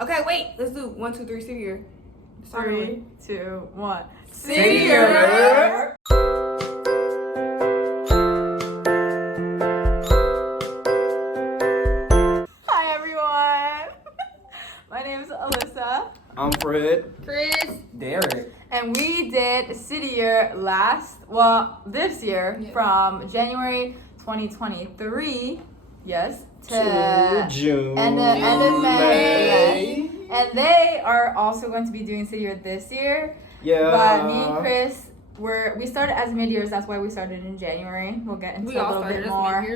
Okay, wait. Let's do 1, 2, 3, City Year. 3, 2, 1. City Year. Hi everyone. My name is Alyssa. I'm Fred. Kris. Derick. And we did City Year this year from January 2023, yes, to June. end of May. Yes. And they are also going to be doing City Year this year. Yeah. But me and Kris, we started as mid-years. That's why we started in January. We'll get into a little bit more.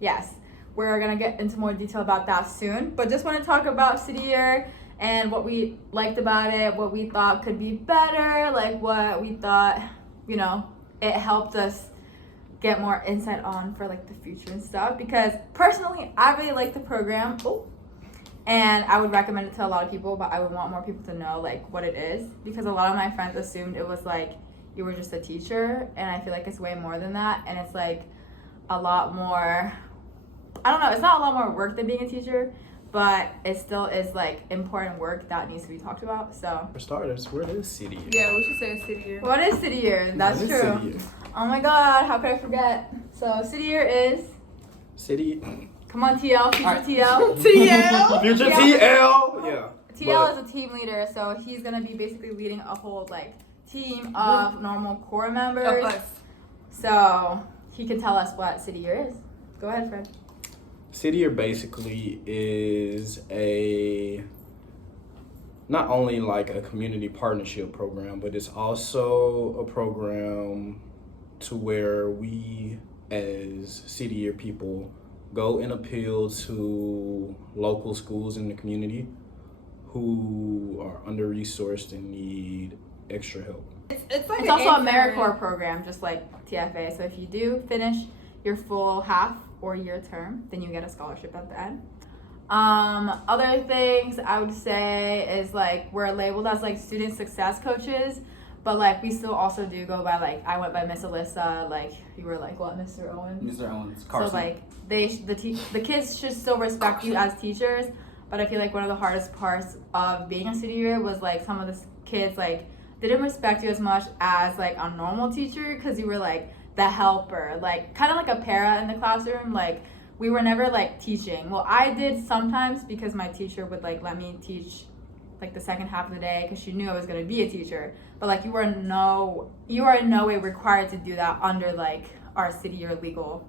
Yes. We're going to get into more detail about that soon. But just want to talk about City Year and what we liked about it, what we thought could be better, like what we thought, it helped us get more insight on for like the future and stuff. Because personally, I really like the program. And I would recommend it to a lot of people, but I would want more people to know like what it is, because a lot of my friends assumed it was like you were just a teacher, and I feel like it's way more than that, and it's like a lot more, I don't know, it's not a lot more work than being a teacher, but it still is like important work that needs to be talked about. So For starters, what is City Year? Yeah, we should say City Year. what is City Year? That's What is true. City Year? Oh my god, how could I forget? So City Year is, come on TL, future Alright. TL. TL. Future Yeah. TL. Yeah. TL is a team leader, so he's gonna be basically leading a whole like team of normal core members. Of us. So he can tell us what City Year is. Go ahead, Fred. City Year basically is not only like a community partnership program, but it's also a program to where we as City Year people go and appeal to local schools in the community who are under-resourced and need extra help. It's like It's an also a intern. AmeriCorps program, just like TFA. So if you do finish your full half or year term, then you get a scholarship at the end. Other things I would say is like we're labeled as like student success coaches, but like we still also do go by like I went by Miss Alyssa, like you were like what, Mr. Owen? Mr. Owens, Carson. So like the kids should still respect you as teachers, but I feel like one of the hardest parts of being a City Year was like some of the kids like didn't respect you as much as like a normal teacher, because you were like the helper, like kind of like a para in the classroom. Like we were never like teaching. Well, I did sometimes because my teacher would like let me teach like the second half of the day because she knew I was going to be a teacher, but like you are in no way required to do that under like our City Year legal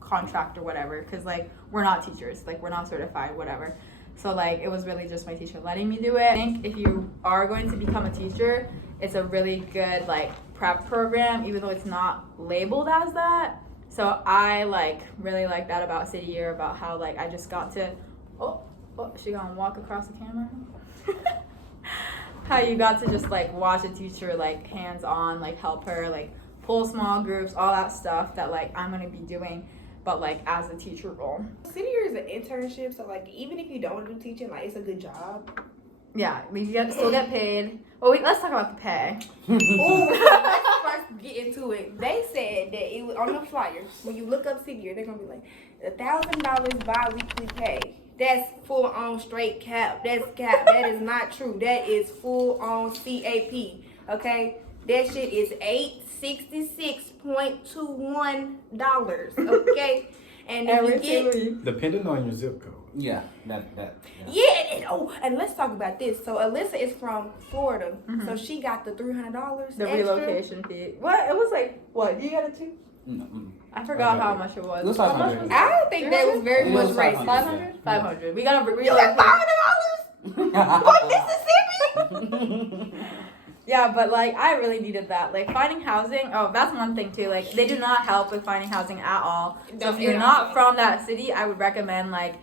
contract or whatever, because like we're not teachers, like we're not certified, whatever. So like it was really just my teacher letting me do it. I think if you are going to become a teacher, it's a really good like prep program, even though it's not labeled as that. So I like really like that about City Year, about how like I just got to she gonna walk across the camera. How you got to just like watch a teacher like hands on, like help her like pull small groups, all that stuff that like I'm gonna be doing, but like as a teacher role. City Year is an internship, so like even if you don't want to do teaching, like it's a good job. Yeah, we still get paid. Well, let's talk about the pay. Ooh, let's first get into it. They said that it was on the flyer. When you look up City Year, they're gonna be like $1,000 bi-weekly pay. That's full on straight cap. That's cap. That is not true. That is full on CAP. Okay, that shit is $866.21. Okay, and if you get Depending on your zip code. Yeah, that. and let's talk about this. So Alyssa is from Florida, so she got the $300. The extra. relocation fee. What? It was like, what? You got it too? No, I forgot how much it was. It was How much 500. was I don't think that was very It much was racist. 500. 500? We got a You got relocate. $500? What, Mississippi? Yeah, but like I really needed that. Like finding housing. Oh, that's one thing too. Like they do not help with finding housing at all. So if you're not from that city, I would recommend like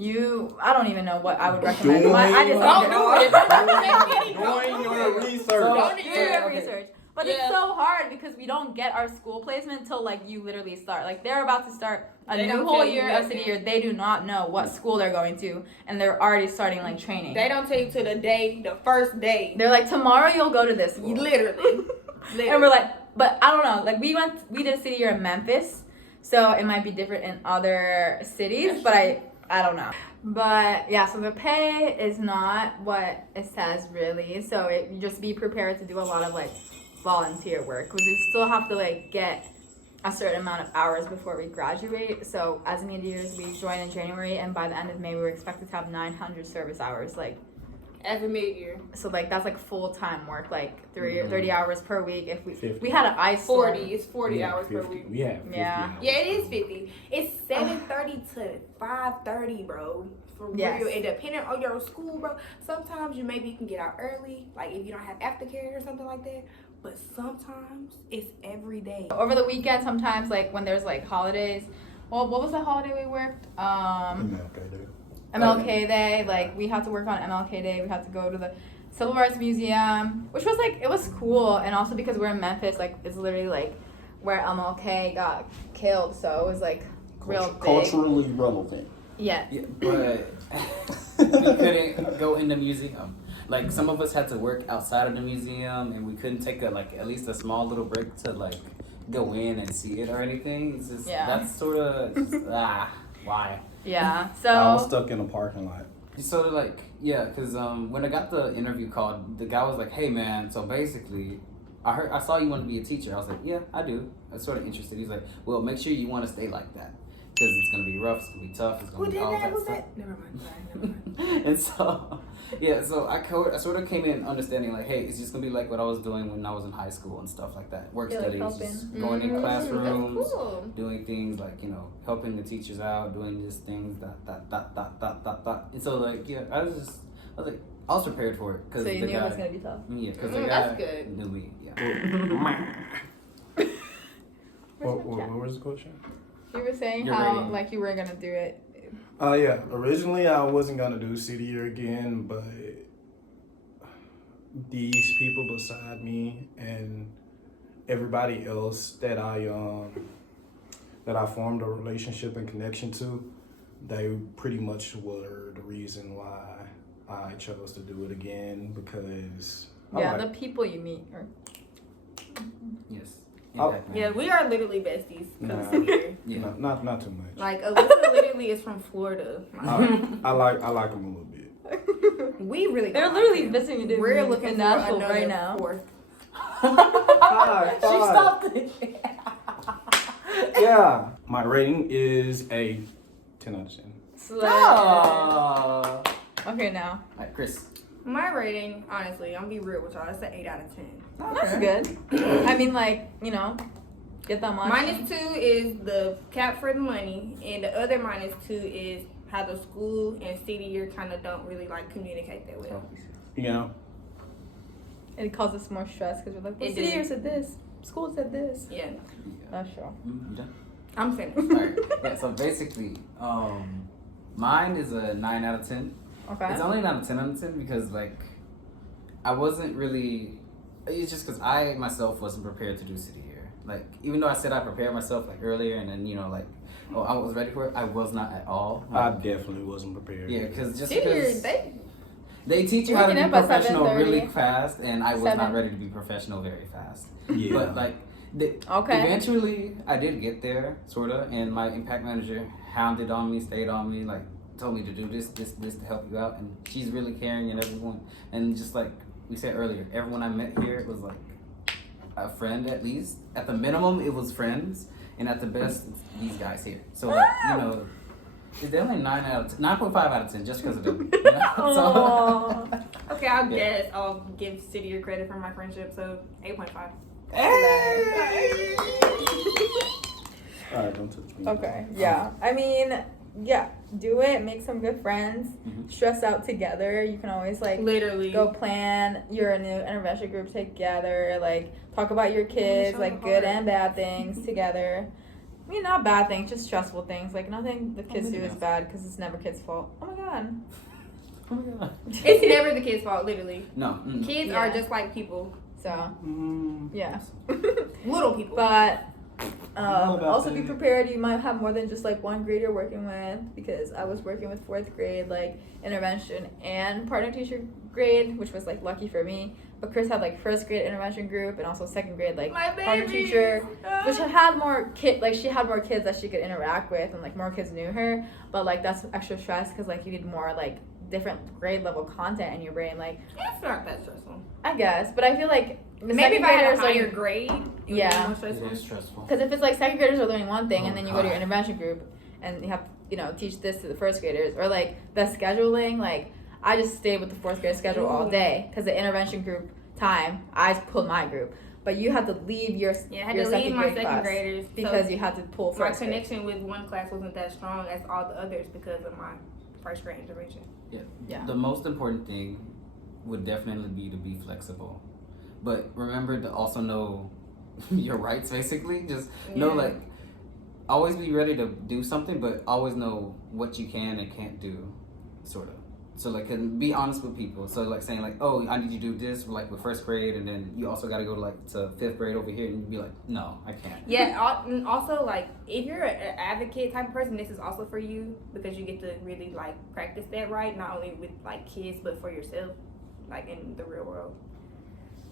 I don't even know what I would recommend. Doing I just Don't do it. Doing your research. Don't do do your it. research. But it's so hard because we don't get our school placement until like you literally start. Like they're about to start a They new don't whole tell you year of nothing. City Year. They do not know what school they're going to, and they're already starting like training. They don't tell you to the first day. They're like, tomorrow you'll go to this school. Literally. And we're like, but I don't know. Like we did City Year in Memphis, so it might be different in other cities. But I don't know. But yeah, so the pay is not what it says really. So you just be prepared to do a lot of like volunteer work because we still have to like get a certain amount of hours before we graduate. So as mediators, we join in January, and by the end of May, we're expected to have 900 service hours. Like as a mid-year. So like that's like full-time work, like 30 hours per week. If we 50. we had an ice storm. 40. It's 40 hours 50. per week. We have 50 Yeah. hours. Yeah, it is 50. It's 7:30 to 5:30, bro. For Yes. real. And depending on your school, bro, sometimes you can get out early, like if you don't have aftercare or something like that. But sometimes it's every day. Over the weekend, sometimes like when there's like holidays. Well, what was the holiday we worked? MLK Day. Like we had to work on MLK Day. We had to go to the Civil Rights Museum, which was like it was cool, and also because we're in Memphis, like it's literally like where MLK got killed, so it was like real big. Culturally relevant. Yeah. Yeah, but we couldn't go in the museum. Like some of us had to work outside of the museum, and we couldn't take at least a small little break to like go in and see it or anything. It's just that's sort of why. Yeah. So I was stuck in a parking lot. So like because when I got the interview call, the guy was like, "Hey man, so basically, I saw you want to be a teacher." I was like, "Yeah, I do. I'm sort of interested." He's like, "Well, make sure you want to stay like that." Because it's gonna be rough, it's gonna be tough, it's gonna be all that stuff. Never mind. Sorry, never mind. And so, so I sort of came in understanding like, hey, it's just gonna be like what I was doing when I was in high school and stuff like that. Work studies, just going in classrooms, That's cool. doing things like helping the teachers out, doing just things that. And so like I was prepared for it because so you the knew guy, it was gonna be tough. yeah, because the guy That's good. knew me. Yeah. What was the question? You were saying Your how rating. like you were gonna do it. Yeah. Originally, I wasn't gonna do city year again, but these people beside me and everybody else that I formed a relationship and connection to, they pretty much were the reason why I chose to do it again because The people you meet are Yes. Oh. Yeah, we are literally besties. Nah. Here. Yeah. not too much. Like Alyssa literally is from Florida. I like them a little bit. We really. they're don't literally like visiting you We're in looking for Nashville another right now. fourth. Five. She stopped it. Yeah, my rating is a 10 out of 10. Oh. Okay, now. Alright, Chris. My rating, honestly, I'm gonna be real with y'all. It's an 8 out of 10. That's good. I mean, like get that money. -2 is the cap for the money, and the other -2 is how the school and city year kind of don't really like communicate that well. You know, It causes more stress because we're like, well, It city did. year said this, school said this. Yeah, That's true. You done? I'm finished. Alright. Yeah, so basically, mine is a 9 out of 10. Okay. It's only not a 10 out of 10 because, like, I wasn't really. It's just because I myself wasn't prepared to do city year. Like, even though I said I prepared myself, like, earlier and then, I was ready for it, I was not at all. I definitely wasn't prepared. Yeah, because just City year, because. they They teach you You're how to waking be up at professional 7:30. really fast, and I was not 7. ready to be professional very fast. Yeah. But, like, Okay. eventually, I did get there, sort of, and my impact manager hounded on me, stayed on me, like, told me to do this to help you out, and she's really caring and everyone. And just like we said earlier, everyone I met here was like a friend at least. At the minimum, it was friends, and at the best, it's these guys here. So, like, it's definitely 9.5 out of 10 just because of them. So, Okay, I guess I'll give city year credit for my friendship, so 8.5. All right, don't touch me. Okay. Yeah. I mean, yeah. Do it. Make some good friends. Mhm. Stress out together. You can always like Literally. go plan your new intervention group together. Like talk about your kids, so like good hard. and bad things together. I mean, not bad things, just stressful things. Like nothing the kids do is bad because it's never kids' fault. Oh my god. oh my God. It's never the kids' fault, literally. No. Mm. Kids Yeah. are just like people. So Mm, yeah. Little people. But Also be prepared. You might have more than just like one grade you're working with, because I was working with 4th grade like intervention and partner teacher grade, which was like lucky for me. But Kris had like 1st grade intervention group and also 2nd grade like partner teacher, which had more she had more kids that she could interact with, and like more kids knew her. But like that's extra stress because like you need more like different grade level content in your brain. Like It's not that stressful. I guess, but I feel like Maybe if I had a graders higher are, grade, it would Yeah. be more It stressful. is stressful. because if it's like 2nd graders are learning one thing, Oh, and then you go to your God. intervention group and you have teach this to the 1st graders, or like the scheduling. Like I just stayed with the 4th grade schedule all day because the intervention group time I pulled my group, but you had to leave your Yeah, I had your to leave my grade second class graders because so you had to pull my 1st grade. connection with one class wasn't that strong as all the others because of my 1st grade intervention. Yeah. The most important thing would definitely be to be flexible, but remember to also know your rights. Basically, just know Yeah. like always be ready to do something, but always know what you can and can't do, sort of. So like, and be honest with people. So like saying like, oh, I need you to do this like with 1st grade, and then you also got to go to 5th grade over here, and be like, no, I can't. Yeah, and also like if you're an advocate type of person, this is also for you because you get to really like practice that right, not only with like kids but for yourself, like in the real world.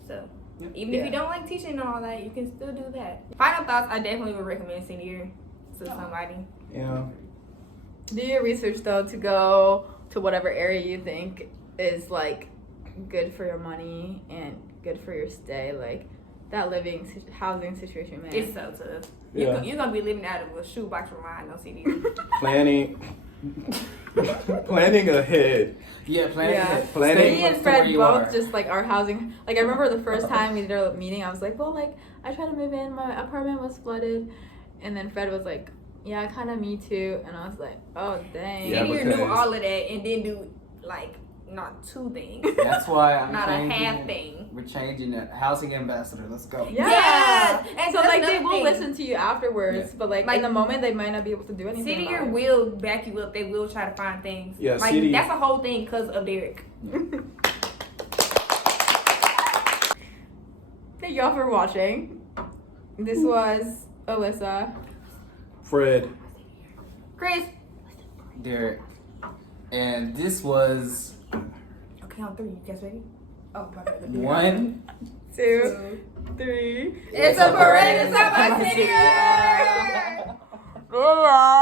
So even if you don't like teaching and all that, you can still do that. Final thoughts: I definitely would recommend senior year to somebody. Yeah. Do your research though to go to whatever area you think is like good for your money and good for your stay. Like that housing situation, man. It's so tough. Yeah. You're gonna be living out of a shoebox from mine, no CD. Planning ahead. Yeah, planning. Yeah. Planning. Me and Fred both just like our housing. Like I remember the first time we did our meeting, I was like, well, like I tried to move in, my apartment was flooded, and then Fred was like, yeah, kind of me too, and I was like, oh dang. Yeah, Senior knew because- all of that and then do like not 2 things, That's why I'm not a changing half it. thing. We're changing it. Housing ambassador. Let's go. Yeah. Yes! And So that's like they another will thing. listen to you afterwards, but like Like- in the moment they might not be able to do anything. Senior about it. will back you up. They will try to find things. Yeah, like City- that's a whole thing because of Derick. Thank y'all for watching. This was Alyssa. Fred. Kris. Derick. And this was Okay, on 3. You guys ready? Oh my God. 1. 2, 3. It's a parade inside my senior. Bye.